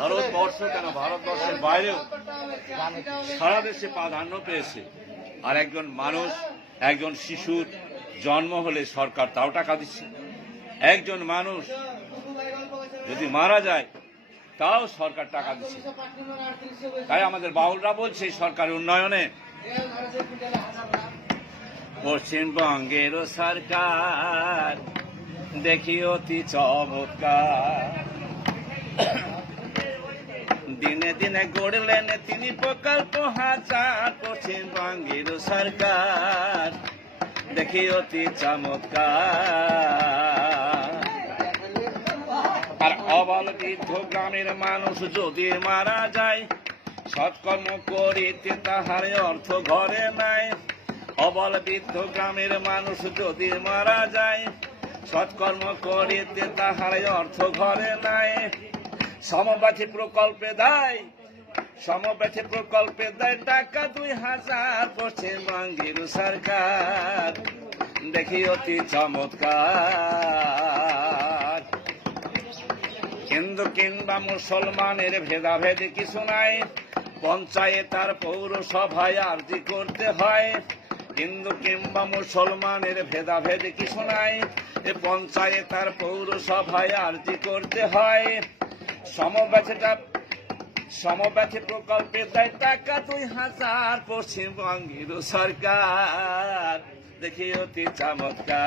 ভারতবর্ষ কেন ভারতবর্ষের বাইরেও সারা দেশে প্রাধান্য পেয়েছে। আর একজন মানুষ, একজন শিশুর জন্ম হলে সরকার তাও টাকা দিচ্ছে। একজন মানুষ যদি মারা যায় তাও সরকার টাকা দিচ্ছে। তাই আমাদের বাউলরা বলছে সরকারের উন্নয়নে পশ্চিমবঙ্গের সরকার দেখি অতি চমৎকার। দিনে দিনে গড়লেন তিনি প্রকল্প হাজার, পশ্চিমবঙ্গের সরকার দেখি অতি চমৎকার। আর অবল বৃদ্ধ গ্রামের মানুষ যদি মারা যায়, সৎকর্ম করিতে তাহার অর্থ ঘরে নাই। অবল বৃদ্ধ গ্রামের মানুষ যদি মারা যায়, সৎকর্ম করিতে তাহার অর্থ ঘরে নাই। সমব্যথী প্রকল্পে দেয়, সমব্যথী প্রকল্পে দেয় টাকা 2000, পশ্চিমবঙ্গের সরকার দেখি অতি চমৎকার। হিন্দু কিংবা মুসলমানের ভেদাভেদ কিছু নাই, পঞ্চায়েত আর পৌরসভায় আর্জি করতে হয়। হিন্দু কিংবা মুসলমানের ভেদাভেদ কিছু নাই, পঞ্চায়েত আর পৌরসভায় আর্জি করতে হয়। সমব্যথী প্রকল্পে দেয় টাকা 2000, পশ্চিমবঙ্গের সরকার দেখি অতি চমৎকার।